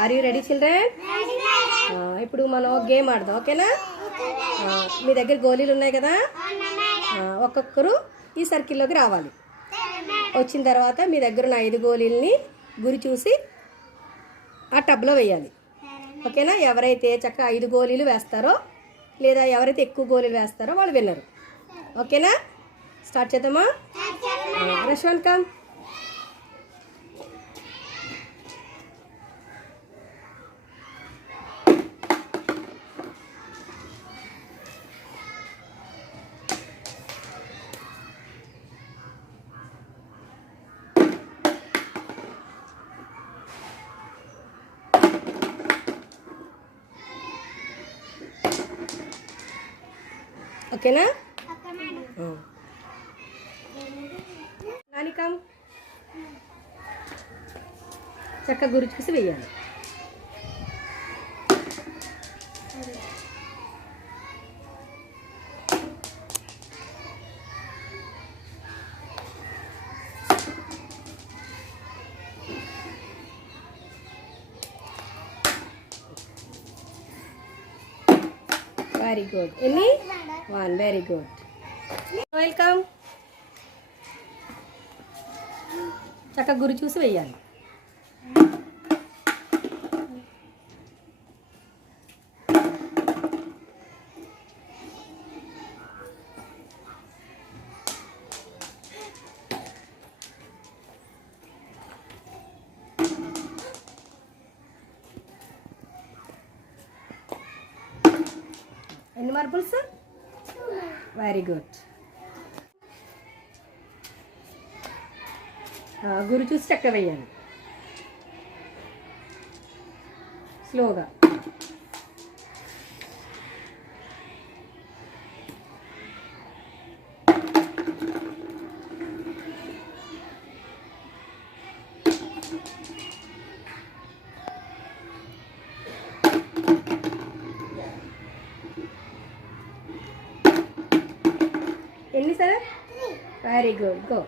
Are you ready children? ఇప్పుడు మనం గేమ్ ఆడదాం, ఓకేనా? మీ దగ్గర గోళీలు ఉన్నాయి కదా, ఒక్కొక్కరు ఈ సర్కిల్లోకి రావాలి. వచ్చిన తర్వాత మీ దగ్గర ఉన్న 5 గోళీలని గురి చూసి ఆ టబ్లో వేయాలి, ఓకేనా? ఎవరైతే చక్కగా 5 గోళీలు వేస్తారో లేదా ఎవరైతే ఎక్కువ గోళీలు వేస్తారో వాళ్ళు విన్నరు, ఓకేనా? స్టార్ట్ చేద్దామా? రష్వన్ కమ్. ఓకేనా? నానికం చక్కగా గురి చూసి వేయాలి. Very good. ఎన్ని? 1. Very good. వెల్కమ్. చక్కగా గురి చూసి వేయాలి. ఎన్ని మార్బుల్స్? Very good. గురి చూసి చక్క వేయాలి స్లోగా. ఎన్ని సార్? Very good. గో.